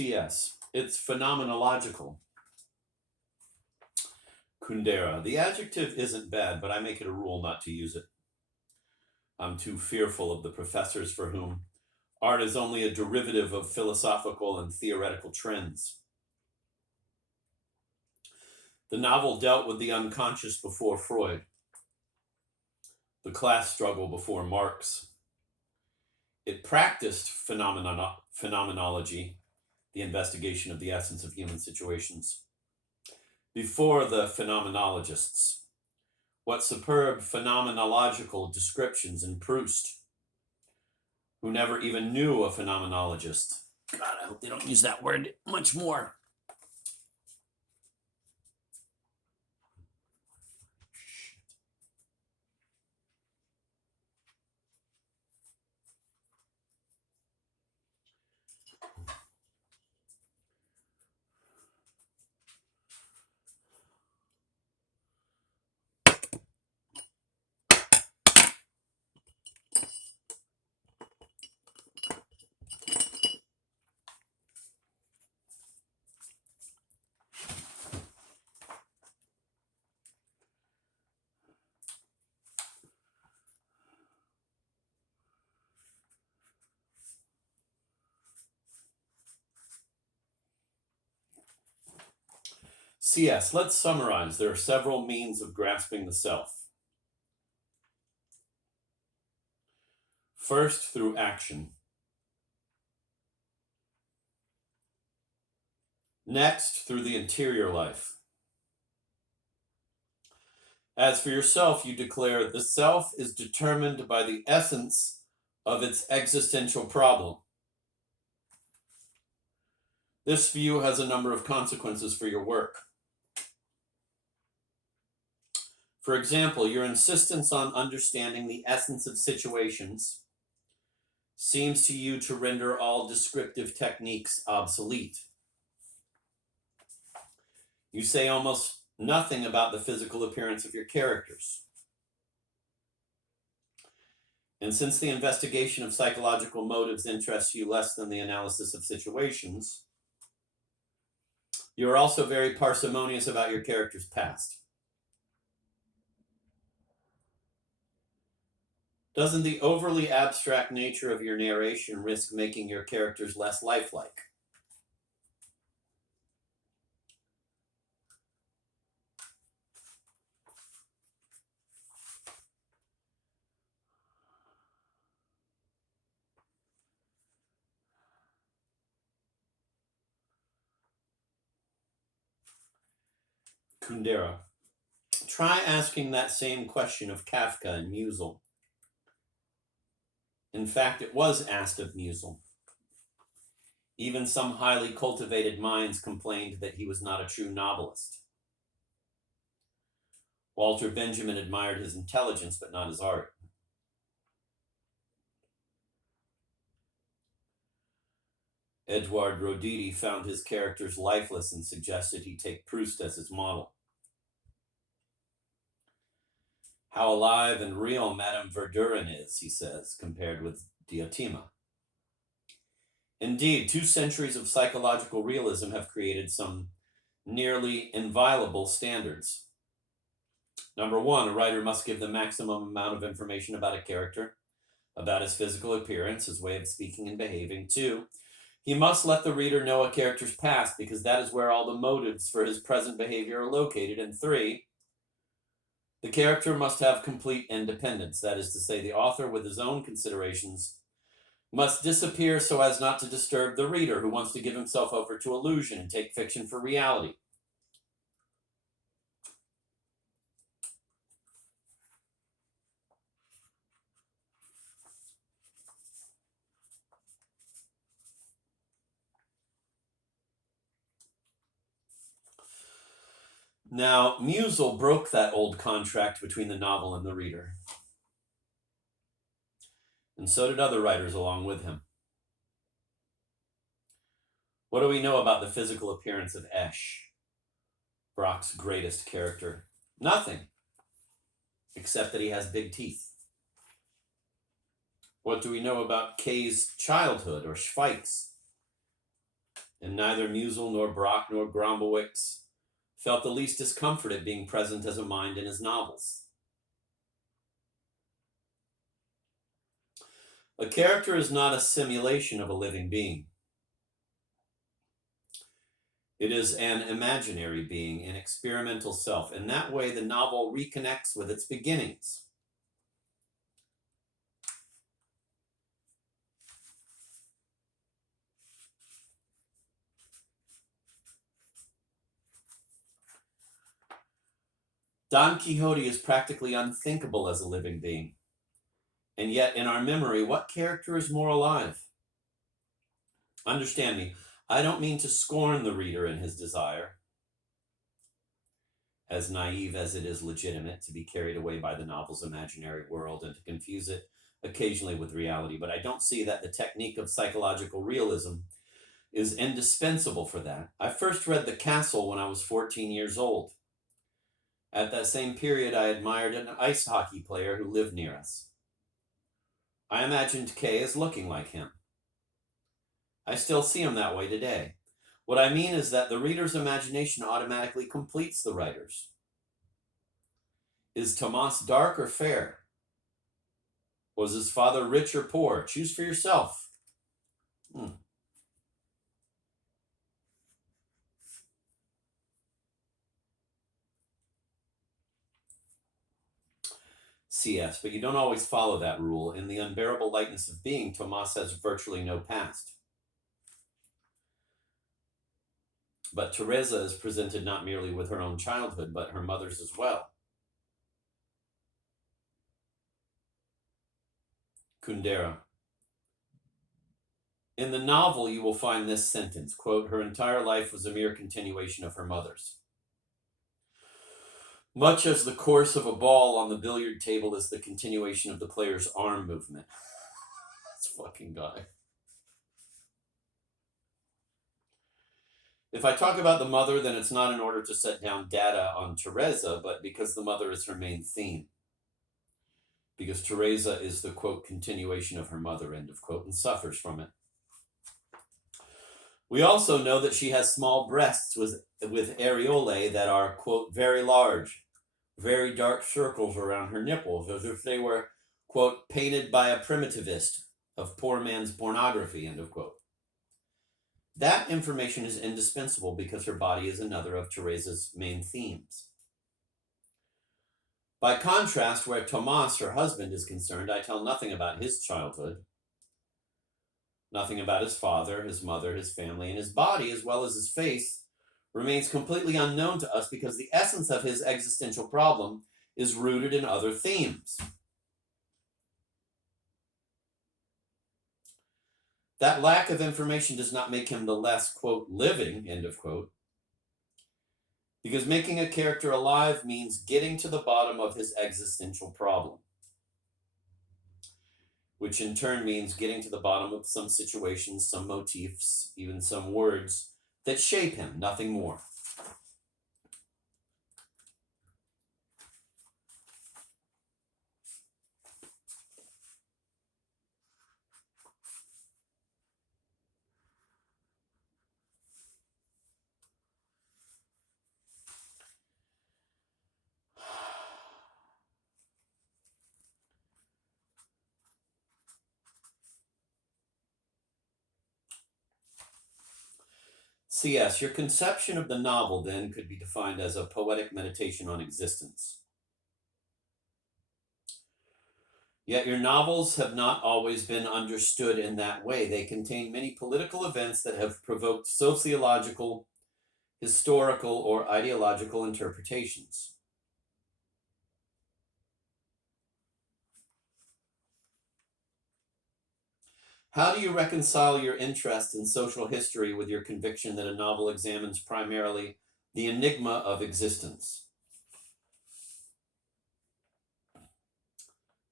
CS. It's phenomenological. Kundera. The adjective isn't bad, but I make it a rule not to use it. I'm too fearful of the professors for whom art is only a derivative of philosophical and theoretical trends. The novel dealt with the unconscious before Freud, the class struggle before Marx. It practiced phenomenology, the investigation of the essence of human situations, before the phenomenologists. What superb phenomenological descriptions in Proust, who never even knew a phenomenologist. God, I hope they don't use that word much more. CS, let's summarize. There are several means of grasping the self. First, through action. Next, through the interior life. As for yourself, you declare, the self is determined by the essence of its existential problem. This view has a number of consequences for your work. For example, your insistence on understanding the essence of situations seems to you to render all descriptive techniques obsolete. You say almost nothing about the physical appearance of your characters. And since the investigation of psychological motives interests you less than the analysis of situations, you are also very parsimonious about your character's past. Doesn't the overly abstract nature of your narration risk making your characters less lifelike? Kundera. Try asking that same question of Kafka and Musil. In fact, it was asked of Musil. Even some highly cultivated minds complained that he was not a true novelist. Walter Benjamin admired his intelligence, but not his art. Edouard Roditi found his characters lifeless and suggested he take Proust as his model. How alive and real Madame Verdurin is, he says, compared with Diotima. Indeed, 2 centuries of psychological realism have created some nearly inviolable standards. Number 1, a writer must give the maximum amount of information about a character, about his physical appearance, his way of speaking and behaving. 2, he must let the reader know a character's past, because that is where all the motives for his present behavior are located. And 3, the character must have complete independence. That is to say, the author, with his own considerations, must disappear so as not to disturb the reader, who wants to give himself over to illusion and take fiction for reality. Now, Musil broke that old contract between the novel and the reader. And so did other writers along with him. What do we know about the physical appearance of Esh, Brock's greatest character? Nothing, except that he has big teeth. What do we know about Kay's childhood, or Schweik's? and neither Musil nor Brock nor Grombowicz felt the least discomfort at being present as a mind in his novels. A character is not a simulation of a living being. It is an imaginary being, an experimental self. In that way, the novel reconnects with its beginnings. Don Quixote is practically unthinkable as a living being. And yet, in our memory, what character is more alive? Understand me, I don't mean to scorn the reader in his desire, as naive as it is legitimate to be carried away by the novel's imaginary world and to confuse it occasionally with reality, but I don't see that the technique of psychological realism is indispensable for that. I first read The Castle when I was 14 years old. At that same period, I admired an ice hockey player who lived near us. I imagined Kay as looking like him. I still see him that way today. What I mean is that the reader's imagination automatically completes the writer's. Is Tomas dark or fair? Was his father rich or poor? Choose for yourself. CS, but you don't always follow that rule. In The Unbearable Lightness of Being, Tomas has virtually no past. But Teresa is presented not merely with her own childhood, but her mother's as well. Kundera. In the novel, you will find this sentence, quote, her entire life was a mere continuation of her mother's. Much as the course of a ball on the billiard table is the continuation of the player's arm movement. This fucking guy. If I talk about the mother, then it's not in order to set down data on Teresa, but because the mother is her main theme. Because Teresa is the, quote, continuation of her mother, end of quote, and suffers from it. We also know that she has small breasts with areolae that are, quote, very large, very dark circles around her nipples, as if they were, quote, painted by a primitivist of poor man's pornography, end of quote. That information is indispensable because her body is another of Teresa's main themes. By contrast, where Tomas, her husband, is concerned, I tell nothing about his childhood, nothing about his father, his mother, his family, and his body, as well as his face, remains completely unknown to us because the essence of his existential problem is rooted in other themes. That lack of information does not make him the less, quote, living, end of quote, because making a character alive means getting to the bottom of his existential problem, which in turn means getting to the bottom of some situations, some motifs, even some words that shape him, nothing more. CS, your conception of the novel then could be defined as a poetic meditation on existence. Yet your novels have not always been understood in that way. They contain many political events that have provoked sociological, historical, or ideological interpretations. How do you reconcile your interest in social history with your conviction that a novel examines primarily the enigma of existence?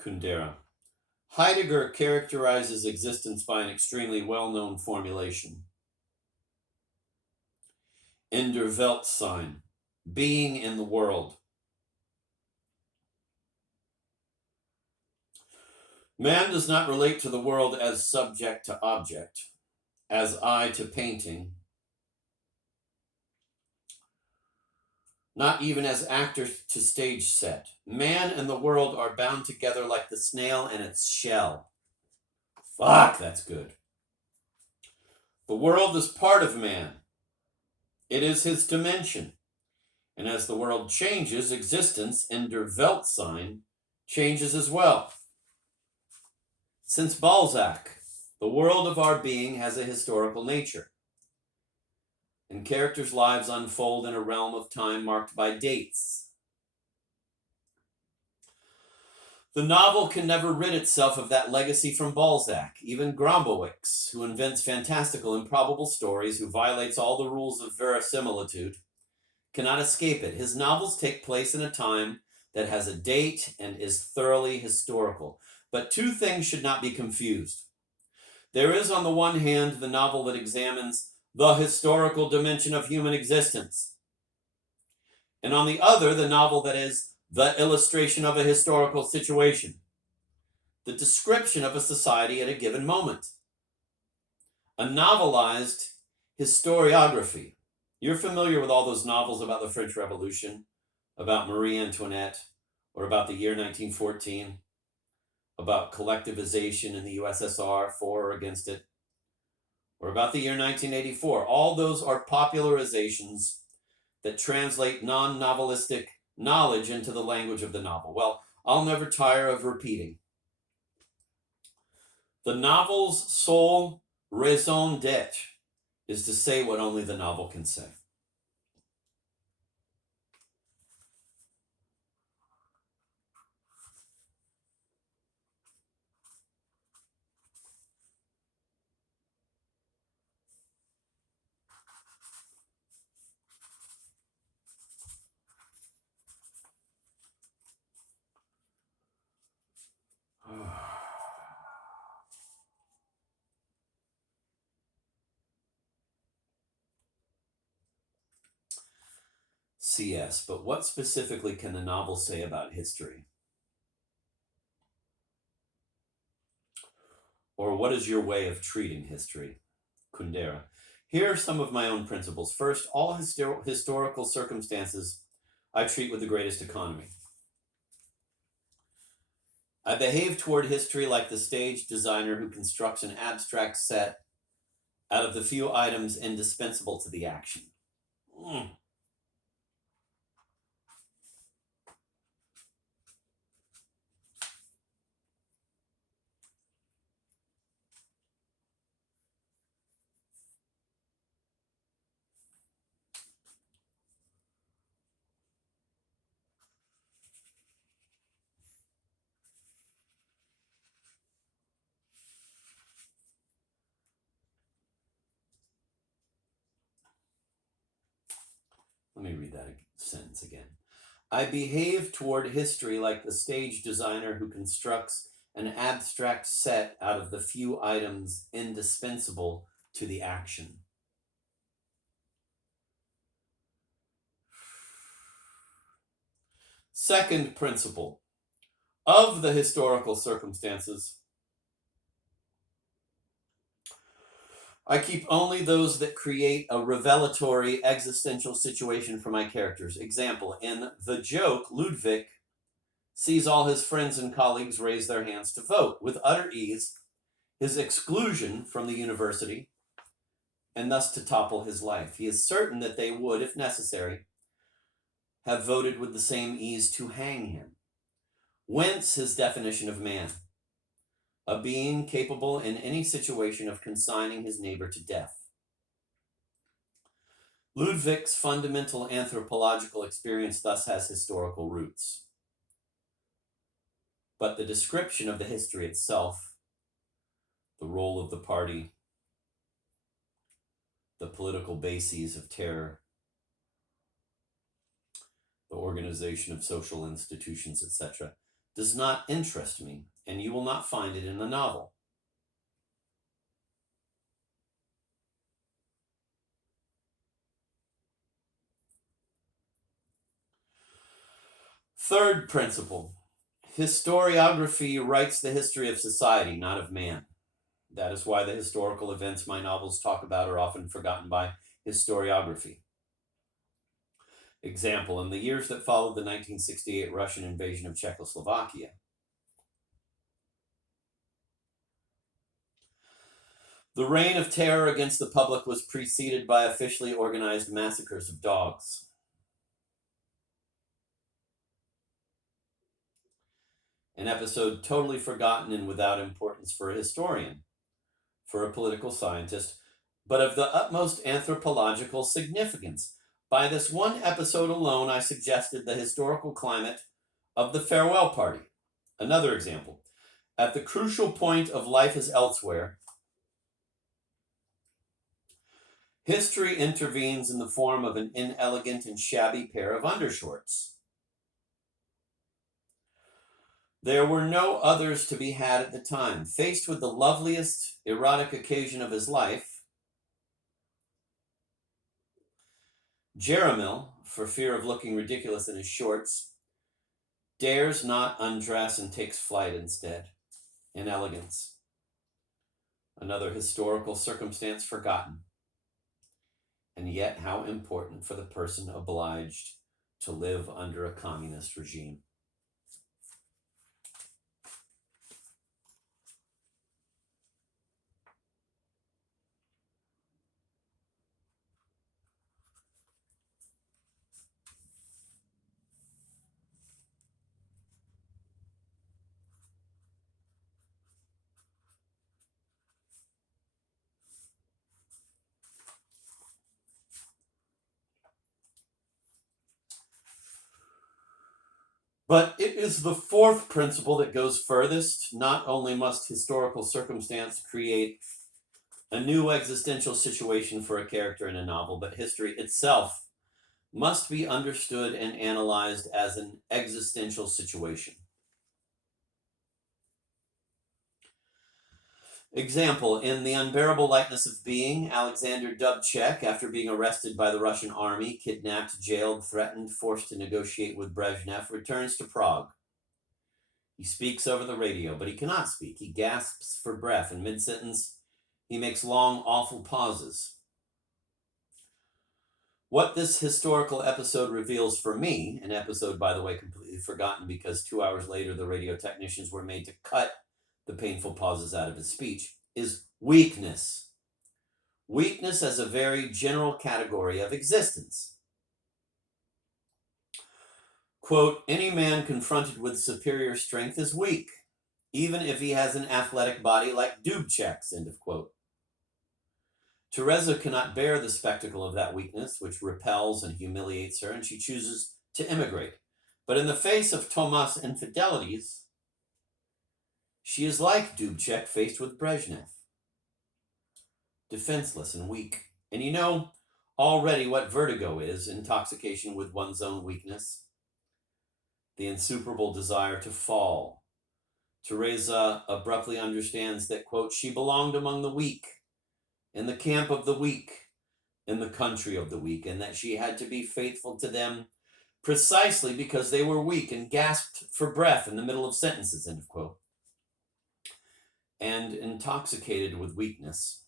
Kundera. Heidegger characterizes existence by an extremely well-known formulation. In der Weltsein, being in the world. Man does not relate to the world as subject to object, as eye to painting, not even as actor to stage set. Man and the world are bound together like the snail and its shell. Fuck, that's good. The world is part of man. It is his dimension. And as the world changes, existence in der Weltsein changes as well. Since Balzac, the world of our being has a historical nature, and characters' lives unfold in a realm of time marked by dates. The novel can never rid itself of that legacy from Balzac. Even Grombowick's, who invents fantastical, improbable stories, who violates all the rules of verisimilitude, cannot escape it. His novels take place in a time that has a date and is thoroughly historical. But two things should not be confused. There is, on the one hand, the novel that examines the historical dimension of human existence, and on the other, the novel that is the illustration of a historical situation, the description of a society at a given moment, a novelized historiography. You're familiar with all those novels about the French Revolution, about Marie Antoinette, or about the year 1914, about collectivization in the USSR, for or against it, or about the year 1984. All those are popularizations that translate non-novelistic knowledge into the language of the novel. Well, I'll never tire of repeating. The novel's sole raison d'etre is to say what only the novel can say. CS, but what specifically can the novel say about history? Or what is your way of treating history? Kundera. Here are some of my own principles. First, all historical circumstances I treat with the greatest economy. I behave toward history like the stage designer who constructs an abstract set out of the few items indispensable to the action. Let me read that sentence again. I behave toward history like the stage designer who constructs an abstract set out of the few items indispensable to the action. Second principle, of the historical circumstances, I keep only those that create a revelatory existential situation for my characters. Example, in The Joke, Ludwig sees all his friends and colleagues raise their hands to vote with utter ease, his exclusion from the university, and thus to topple his life. He is certain that they would, if necessary, have voted with the same ease to hang him. Whence his definition of man, a being capable in any situation of consigning his neighbor to death. Ludwig's fundamental anthropological experience thus has historical roots. But the description of the history itself, the role of the party, the political bases of terror, the organization of social institutions, etc., does not interest me, and you will not find it in the novel. Third principle, historiography writes the history of society, not of man. That is why the historical events my novels talk about are often forgotten by historiography. Example, in the years that followed the 1968 Russian invasion of Czechoslovakia, the reign of terror against the public was preceded by officially organized massacres of dogs. An episode totally forgotten and without importance for a historian, for a political scientist, but of the utmost anthropological significance. By this one episode alone, I suggested the historical climate of the farewell party. Another example. At the crucial point of life as elsewhere, history intervenes in the form of an inelegant and shabby pair of undershorts. There were no others to be had at the time. Faced with the loveliest erotic occasion of his life, Jeremil, for fear of looking ridiculous in his shorts, dares not undress and takes flight instead. Inelegance. Another historical circumstance forgotten. And yet how important for the person obliged to live under a communist regime. But it is the fourth principle that goes furthest. Not only must historical circumstance create a new existential situation for a character in a novel, but history itself must be understood and analyzed as an existential situation. Example, in The Unbearable Lightness of Being, Alexander Dubček, after being arrested by the Russian army, kidnapped, jailed, threatened, forced to negotiate with Brezhnev, returns to Prague. He speaks over the radio, but he cannot speak. He gasps for breath. In mid-sentence, he makes long, awful pauses. What this historical episode reveals for me, an episode, by the way, completely forgotten because 2 hours later the radio technicians were made to cut the painful pauses out of his speech, is weakness. Weakness as a very general category of existence. Quote, any man confronted with superior strength is weak, even if he has an athletic body like Dubček's, end of quote. Teresa cannot bear the spectacle of that weakness, which repels and humiliates her, and she chooses to immigrate. But in the face of Tomas' infidelities, she is like Dubček faced with Brezhnev, defenseless and weak. And you know already what vertigo is, intoxication with one's own weakness, the insuperable desire to fall. Teresa abruptly understands that, quote, she belonged among the weak, in the camp of the weak, in the country of the weak, and that she had to be faithful to them precisely because they were weak and gasped for breath in the middle of sentences, end of quote. And intoxicated with weakness,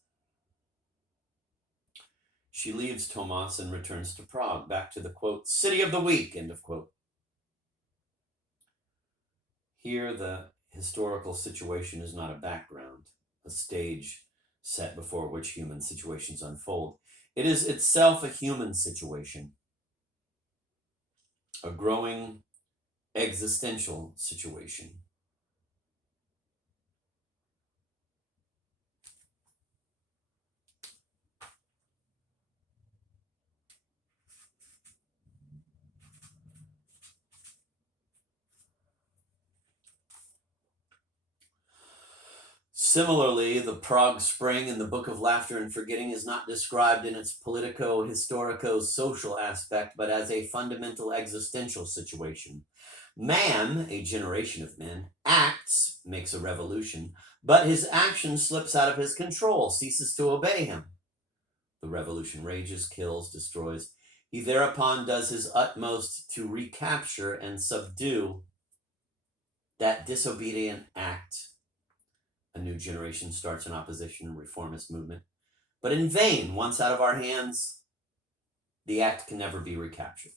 she leaves Tomas and returns to Prague, back to the, quote, city of the weak, end of quote. Here, the historical situation is not a background, a stage set before which human situations unfold. It is itself a human situation, a growing existential situation. Similarly, the Prague Spring in the Book of Laughter and Forgetting is not described in its politico-historico-social aspect, but as a fundamental existential situation. Man, a generation of men, acts, makes a revolution, but his action slips out of his control, ceases to obey him. The revolution rages, kills, destroys. He thereupon does his utmost to recapture and subdue that disobedient act. A new generation starts an opposition and reformist movement. But in vain, once out of our hands, the act can never be recaptured.